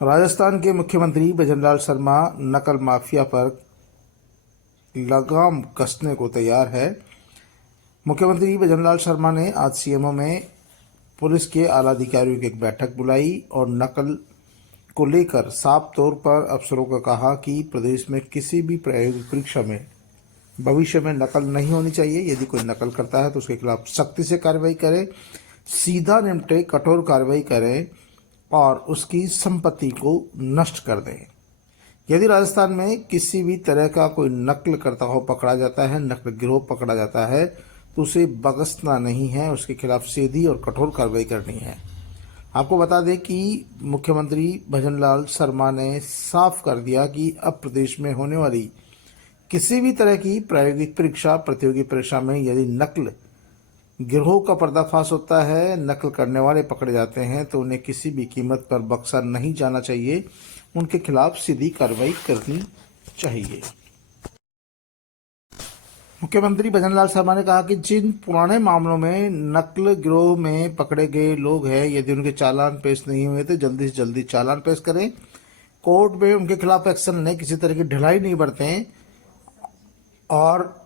राजस्थान के मुख्यमंत्री भजनलाल शर्मा नकल माफिया पर लगाम कसने को तैयार है। मुख्यमंत्री भजनलाल शर्मा ने आज सीएमओ में पुलिस के आला अधिकारियों की एक बैठक बुलाई और नकल को लेकर साफ तौर पर अफसरों को कहा कि प्रदेश में किसी भी प्रायोगिक परीक्षा में भविष्य में नकल नहीं होनी चाहिए। यदि कोई नकल करता है तो उसके खिलाफ सख्ती से कार्रवाई करें, सीधा निपटे, कठोर कार्रवाई करें और उसकी संपत्ति को नष्ट कर दें। यदि राजस्थान में किसी भी तरह का कोई नकल करता हो पकड़ा जाता है, नकल गिरोह पकड़ा जाता है, तो उसे बख्शना नहीं है, उसके खिलाफ सीधी और कठोर कार्रवाई करनी है। आपको बता दें कि मुख्यमंत्री भजनलाल शर्मा ने साफ कर दिया कि अब प्रदेश में होने वाली किसी भी तरह की प्रायोगिक परीक्षा, प्रतियोगी परीक्षा में यदि नकल गिरोह का पर्दाफाश होता है, नकल करने वाले पकड़े जाते हैं, तो उन्हें किसी भी कीमत पर बख्शा नहीं जाना चाहिए। उनके खिलाफ सीधी कार्रवाई करनी चाहिए। मुख्यमंत्री भजनलाल शर्मा ने कहा कि जिन पुराने मामलों में नकल गिरोह में पकड़े गए लोग हैं, यदि उनके चालान पेश नहीं हुए तो जल्दी से जल्दी चालान पेश करें, कोर्ट में उनके खिलाफ एक्शन लें, किसी तरह की ढिलाई नहीं बरतें और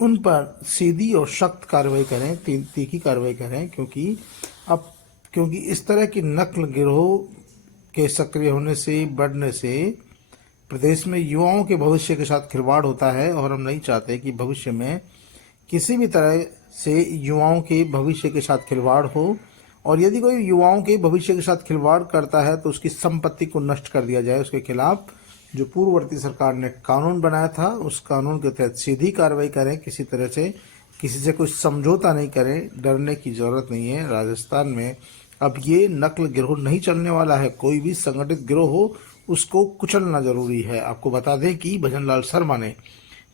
उन पर सीधी और सख्त कार्रवाई करें, तीखी कार्रवाई करें, क्योंकि इस तरह की नकल गिरोह के सक्रिय होने से, बढ़ने से प्रदेश में युवाओं के भविष्य के साथ खिलवाड़ होता है और हम नहीं चाहते कि भविष्य में किसी भी तरह से युवाओं के भविष्य के साथ खिलवाड़ हो। और यदि कोई युवाओं के भविष्य के साथ खिलवाड़ करता है तो उसकी संपत्ति को नष्ट कर दिया जाए। उसके खिलाफ जो पूर्ववर्ती सरकार ने कानून बनाया था, उस कानून के तहत सीधी कार्रवाई करें, किसी तरह से किसी से कोई समझौता नहीं करें। डरने की जरूरत नहीं है। राजस्थान में अब ये नकल गिरोह नहीं चलने वाला है। कोई भी संगठित गिरोह हो, उसको कुचलना जरूरी है। आपको बता दें कि भजनलाल शर्मा ने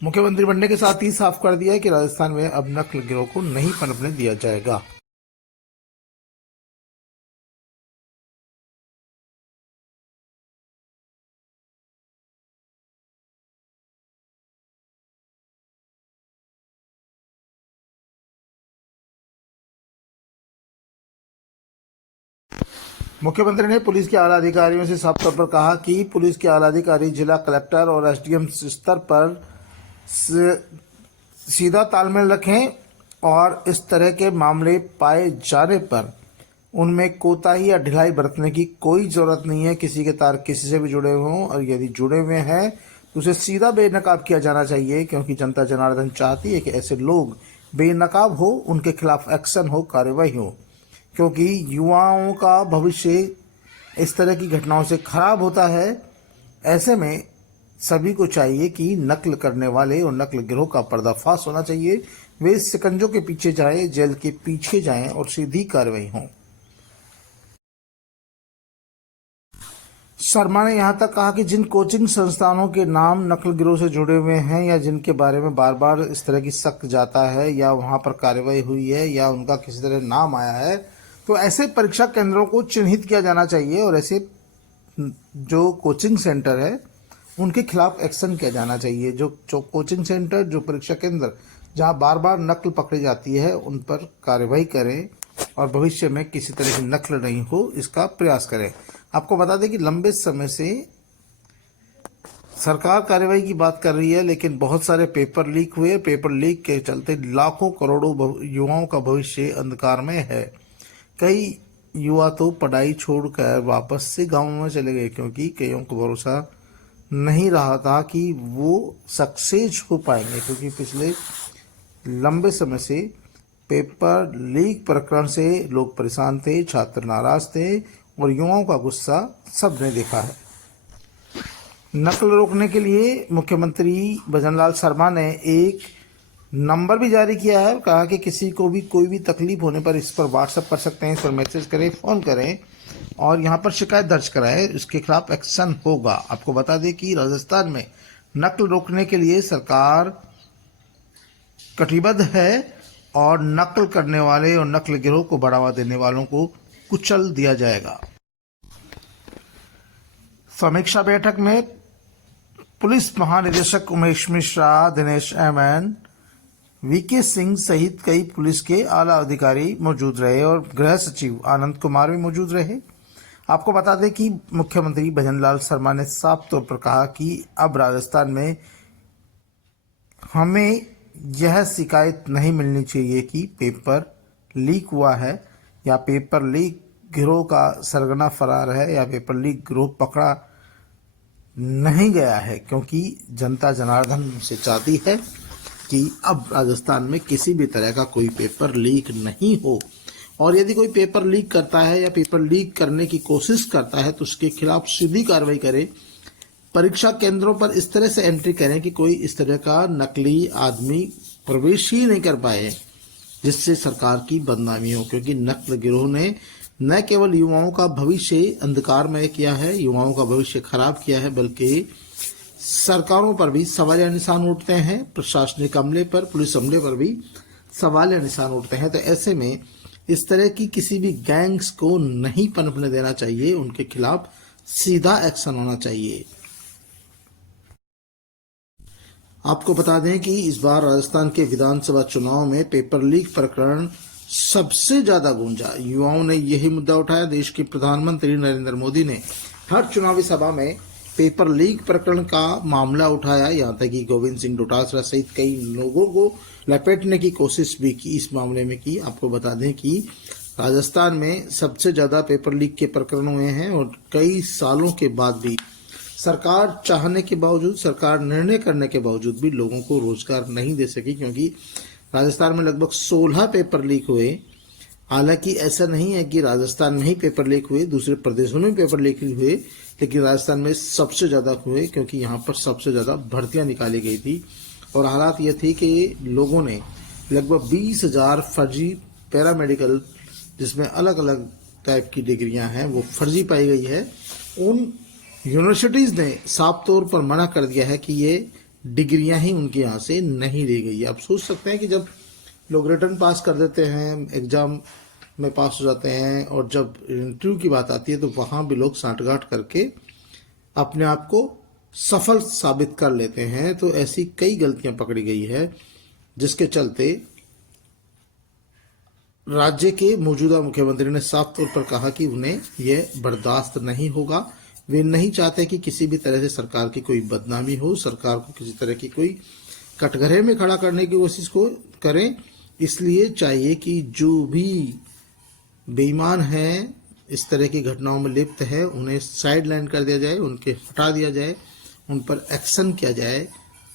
मुख्यमंत्री बनने के साथ ही साफ कर दिया है कि राजस्थान में अब नकल गिरोह को नहीं पनपने दिया जाएगा। मुख्यमंत्री ने पुलिस के आला अधिकारियों से साफ तौर पर कहा कि पुलिस के आला अधिकारी जिला कलेक्टर और एसडीएम स्तर पर सीधा तालमेल रखें और इस तरह के मामले पाए जाने पर उनमें कोताही या ढिलाई बरतने की कोई जरूरत नहीं है। किसी के तार किसी से भी जुड़े हुए हों और यदि जुड़े हुए हैं तो उसे सीधा बेनकाब किया जाना चाहिए, क्योंकि जनता जनार्दन चाहती है कि ऐसे लोग बेनकाब हो, उनके खिलाफ एक्शन हो, कार्रवाई हो, क्योंकि युवाओं का भविष्य इस तरह की घटनाओं से खराब होता है। ऐसे में सभी को चाहिए कि नकल करने वाले और नकल गिरोह का पर्दाफाश होना चाहिए। वे शिकंजों के पीछे जाएं, जेल के पीछे जाएं और सीधी कार्रवाई हो। शर्मा ने यहां तक कहा कि जिन कोचिंग संस्थानों के नाम नकल गिरोह से जुड़े हुए हैं या जिनके बारे में बार बार इस तरह की शक जाता है या वहां पर कार्रवाई हुई है या उनका किसी तरह नाम आया है, तो ऐसे परीक्षा केंद्रों को चिन्हित किया जाना चाहिए और ऐसे जो कोचिंग सेंटर है उनके खिलाफ एक्शन किया जाना चाहिए। जो कोचिंग सेंटर, जो परीक्षा केंद्र जहां बार बार नकल पकड़ी जाती है, उन पर कार्रवाई करें और भविष्य में किसी तरह की नकल नहीं हो, इसका प्रयास करें। आपको बता दें कि लंबे समय से सरकार कार्रवाई की बात कर रही है, लेकिन बहुत सारे पेपर लीक हुए। पेपर लीक के चलते लाखों करोड़ों युवाओं का भविष्य अंधकार में है। कई युवा तो पढ़ाई छोड़कर वापस से गांव में चले गए, क्योंकि कईयों को भरोसा नहीं रहा था कि वो सक्सेस हो पाएंगे, क्योंकि पिछले लंबे समय से पेपर लीक प्रकरण से लोग परेशान थे, छात्र नाराज थे और युवाओं का गुस्सा सबने देखा है। नकल रोकने के लिए मुख्यमंत्री भजनलाल शर्मा ने एक नंबर भी जारी किया है। कहा कि किसी को भी कोई भी तकलीफ होने पर इस पर व्हाट्सएप कर सकते हैं, इस पर मैसेज करें, फोन करें और यहाँ पर शिकायत दर्ज कराएं, इसके खिलाफ एक्शन होगा। आपको बता दें कि राजस्थान में नकल रोकने के लिए सरकार कटिबद्ध है और नकल करने वाले और नकल गिरोह को बढ़ावा देने वालों को कुचल दिया जाएगा। समीक्षा बैठक में पुलिस महानिदेशक उमेश मिश्रा, दिनेश एमएन, वीके सिंह सहित कई पुलिस के आला अधिकारी मौजूद रहे और गृह सचिव आनंद कुमार भी मौजूद रहे। आपको बता दें कि मुख्यमंत्री भजनलाल शर्मा ने साफ तौर पर कहा कि अब राजस्थान में हमें यह शिकायत नहीं मिलनी चाहिए कि पेपर लीक हुआ है या पेपर लीक गिरोह का सरगना फरार है या पेपर लीक गिरोह पकड़ा नहीं गया है, क्योंकि जनता जनार्दन से चाहती है कि अब राजस्थान में किसी भी तरह का कोई पेपर लीक नहीं हो। और यदि कोई पेपर लीक करता है या पेपर लीक करने की कोशिश करता है तो उसके खिलाफ सीधी कार्रवाई करें। परीक्षा केंद्रों पर इस तरह से एंट्री करें कि कोई इस तरह का नकली आदमी प्रवेश ही नहीं कर पाए, जिससे सरकार की बदनामी हो। क्योंकि नकल गिरोह ने न केवल युवाओं का भविष्य अंधकारमय किया है, युवाओं का भविष्य खराब किया है, बल्कि सरकारों पर भी सवालिया निशान उठते हैं। प्रशासनिक अमले पर, पुलिस अमले पर भी सवालिया निशान उठते हैं। तो ऐसे में इस तरह की किसी भी गैंग्स को नहीं पनपने देना चाहिए, उनके खिलाफ सीधा एक्शन होना चाहिए। आपको बता दें कि इस बार राजस्थान के विधानसभा चुनाव में पेपर लीक प्रकरण सबसे ज्यादा गूंजा। युवाओं ने यही मुद्दा उठाया। देश के प्रधानमंत्री नरेंद्र मोदी ने हर चुनावी सभा में पेपर लीक प्रकरण का मामला उठाया। यहाँ तक कि गोविंद सिंह डोटासरा सहित कई लोगों को लपेटने की कोशिश भी की, इस मामले में की। आपको बता दें कि राजस्थान में सबसे ज्यादा पेपर लीक के प्रकरण हुए हैं और कई सालों के बाद भी सरकार चाहने के बावजूद, सरकार निर्णय करने के बावजूद भी लोगों को रोजगार नहीं दे सकी, क्योंकि राजस्थान में लगभग 16 पेपर लीक हुए। हालांकि ऐसा नहीं है कि राजस्थान में ही पेपर लीक हुए, दूसरे प्रदेशों में पेपर लीक हुए, लेकिन राजस्थान में सबसे ज्यादा हुए क्योंकि यहाँ पर सबसे ज्यादा भर्तियां निकाली गई थी। और हालात ये थी कि लोगों ने लगभग 20,000 फर्जी पैरामेडिकल, जिसमें अलग अलग टाइप की डिग्रियां हैं, वो फर्जी पाई गई है। उन यूनिवर्सिटीज ने साफ तौर पर मना कर दिया है कि ये डिग्रियां ही उनके यहाँ से नहीं ली गई है। आप सोच सकते हैं कि जब लोग रिटर्न पास कर देते हैं, एग्जाम में पास हो जाते हैं, और जब इंटरव्यू की बात आती है तो वहां भी लोग सांठगांठ करके अपने आप को सफल साबित कर लेते हैं। तो ऐसी कई गलतियां पकड़ी गई है, जिसके चलते राज्य के मौजूदा मुख्यमंत्री ने साफ तौर पर कहा कि उन्हें यह बर्दाश्त नहीं होगा। वे नहीं चाहते कि किसी भी तरह से सरकार की कोई बदनामी हो, सरकार को किसी तरह की कोई कटघरे में खड़ा करने की कोशिश को करें। इसलिए चाहिए कि जो भी बेईमान हैं, इस तरह की घटनाओं में लिप्त है, उन्हें साइडलाइन कर दिया जाए, उनके हटा दिया जाए, उन पर एक्शन किया जाए।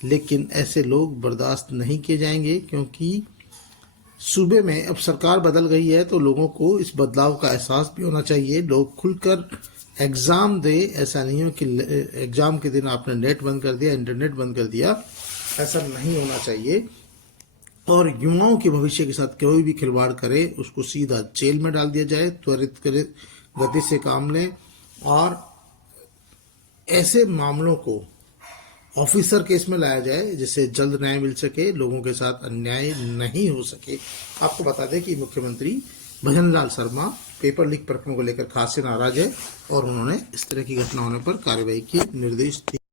लेकिन ऐसे लोग बर्दाश्त नहीं किए जाएंगे, क्योंकि सूबे में अब सरकार बदल गई है तो लोगों को इस बदलाव का एहसास भी होना चाहिए। लोग खुलकर एग्जाम दे। ऐसा नहीं हो कि एग्जाम के दिन आपने नेट बंद कर दिया, इंटरनेट बंद कर दिया, ऐसा नहीं होना चाहिए। और युवाओं के भविष्य के साथ कोई भी खिलवाड़ करे उसको सीधा जेल में डाल दिया जाए। त्वरित करे, गति से काम लें और ऐसे मामलों को ऑफिसर केस में लाया जाए, जिससे जल्द न्याय मिल सके, लोगों के साथ अन्याय नहीं हो सके। आपको बता दें कि मुख्यमंत्री भजनलाल शर्मा पेपर लीक प्रकरणों को लेकर खासे नाराज है और उन्होंने इस तरह की घटना होने पर कार्रवाई के निर्देश दिए।